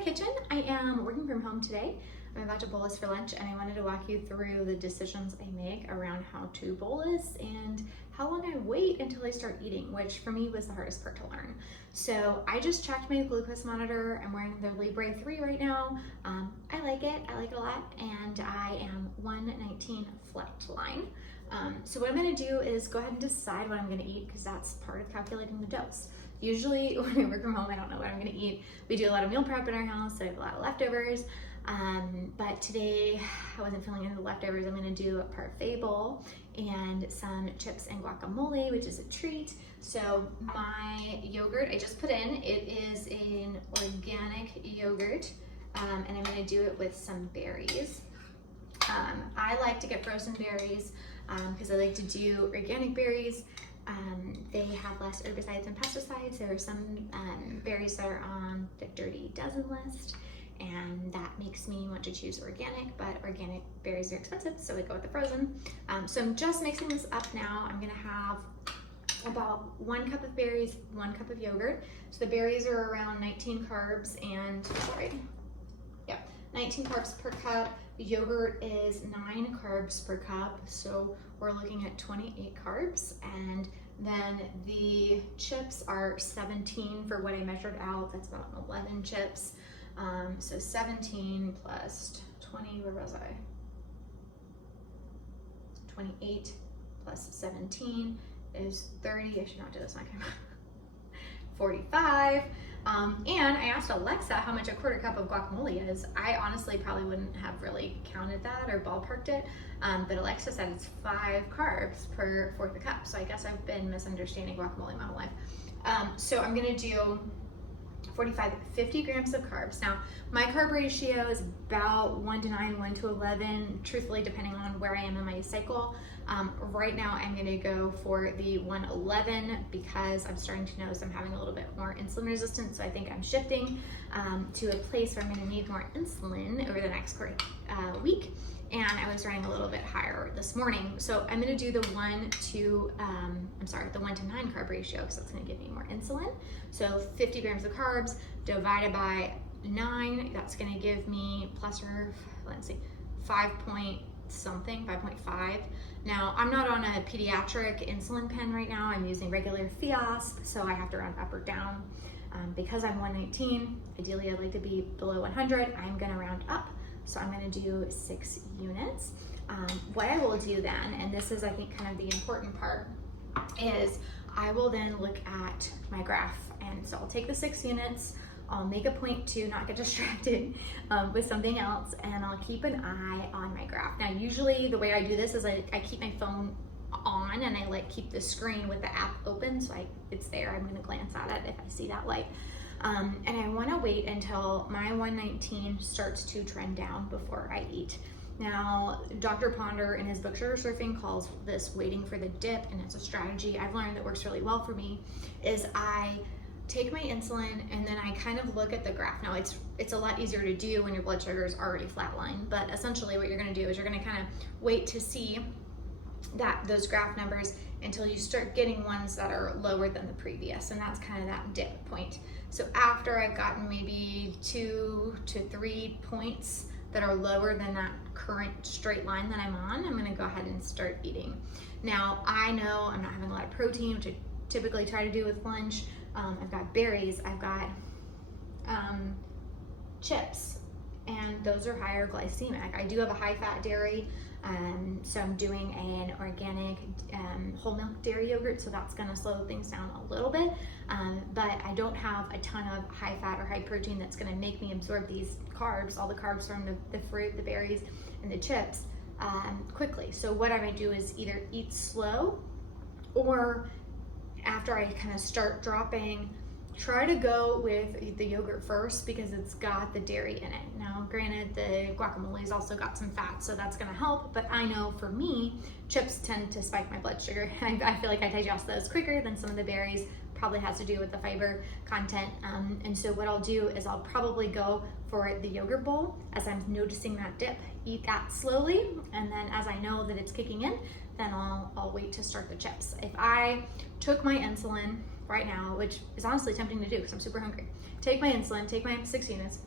my kitchen. I am working from home today. I'm about to bolus for lunch, and I wanted to walk you through the decisions I make around how to bolus and how long I wait until I start eating, which for me was the hardest part to learn. So I just checked my glucose monitor. I'm wearing the Libre 3 right now. I like it a lot, and I am 119 flat line. So what I'm gonna do is go ahead and decide what I'm gonna eat, because that's part of calculating the dose. Usually when I work from home, I don't know what I'm gonna eat. We do a lot of meal prep in our house, so I have a lot of leftovers. But today I wasn't feeling any of the leftovers. I'm gonna do a parfait bowl and some chips and guacamole, which is a treat. So my yogurt I just put in, it is an organic yogurt, and I'm gonna do it with some berries. I like to get frozen berries because I like to do organic berries. They have less herbicides and pesticides. There are some berries that are on the dirty dozen list, and that makes me want to choose organic, but organic berries are expensive, so we go with the frozen. So I'm just mixing this up now. I'm gonna have about 1 cup of berries, 1 cup of yogurt. So the berries are around 19 carbs and, 19 carbs per cup. The yogurt is 9 carbs per cup, so we're looking at 28 carbs. And then the chips are 17 for what I measured out. That's about 11 chips. So 17 plus 20, where was I? 28 plus 17 is 30. I should not do this on camera. 45. And I asked Alexa how much a 1/4 cup of guacamole is. I honestly probably wouldn't have really counted that or ballparked it, but Alexa said it's 5 carbs per 1/4 cup. So I guess I've been misunderstanding guacamole my whole life. So I'm gonna do 50 grams of carbs. Now, my carb ratio is about 1 to 9, 1 to 11, truthfully, depending on where I am in my cycle. Right now, I'm gonna go for the 111 because I'm starting to notice I'm having a little bit more insulin resistance. So I think I'm shifting to a place where I'm gonna need more insulin over the next week. And I was running a little bit higher this morning. So I'm gonna do the 1 to 9 carb ratio, because that's gonna give me more insulin. So 50 grams of carbs divided by 9, that's gonna give me plus or, let's see, 5.5. Now, I'm not on a pediatric insulin pen right now. I'm using regular Fiasp, so I have to round up or down. Because I'm 119, ideally I'd like to be below 100. I'm gonna round up. So I'm gonna do 6 units. What I will do then, and this is I think kind of the important part, is I will then look at my graph. And so I'll take the 6 units, I'll make a point to not get distracted with something else, and I'll keep an eye on my graph. Now, usually the way I do this is I keep my phone on, and I keep the screen with the app open, so it's there. I'm gonna glance at it if I see that light. And I wanna wait until my 119 starts to trend down before I eat. Now, Dr. Ponder in his book Sugar Surfing calls this waiting for the dip, and it's a strategy I've learned that works really well for me, is I take my insulin and then I kind of look at the graph. Now, it's a lot easier to do when your blood sugar is already flatlined, but essentially what you're gonna do is you're gonna kind of wait to see those graph numbers until you start getting ones that are lower than the previous, and that's kind of that dip point. So after I've gotten maybe 2 to 3 points that are lower than that current straight line that I'm on, I'm gonna go ahead and start eating. Now, I know I'm not having a lot of protein, which I typically try to do with lunch. I've got berries, I've got chips, and those are higher glycemic. I do have a high fat dairy, so I'm doing an organic whole milk dairy yogurt, so that's gonna slow things down a little bit, but I don't have a ton of high fat or high protein that's gonna make me absorb these carbs, all the carbs from the fruit, the berries, and the chips quickly. So what I might do is either eat slow, or after I kind of start dropping, try to go with the yogurt first because it's got the dairy in it. Now, granted, the guacamole's also got some fat, so that's gonna help, but I know for me, chips tend to spike my blood sugar. I feel like I digest those quicker than some of the berries. Probably has to do with the fiber content. And so what I'll do is I'll probably go for the yogurt bowl as I'm noticing that dip, eat that slowly, and then as I know that it's kicking in, then I'll wait to start the chips. If I took my insulin right now, which is honestly tempting to do because I'm super hungry, take my insulin, take my 6 units,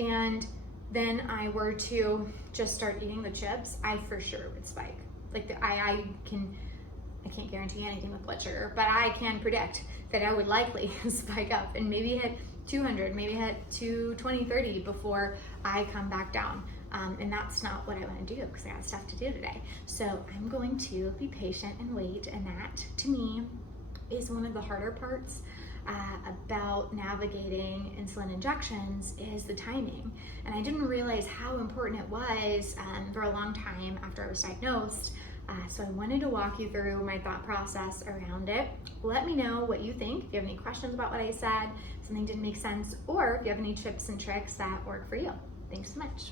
and then I were to just start eating the chips, I for sure would spike. Like I can't guarantee anything with blood sugar, but I can predict that I would likely spike up and maybe hit 200, maybe hit 220, 30 before I come back down. And that's not what I want to do because I got stuff to do today. So I'm going to be patient and wait, and that to me is one of the harder parts about navigating insulin injections is the timing. And I didn't realize how important it was for a long time after I was diagnosed. So I wanted to walk you through my thought process around it. Let me know what you think. If you have any questions about what I said, something didn't make sense, or if you have any tips and tricks that work for you. Thanks so much.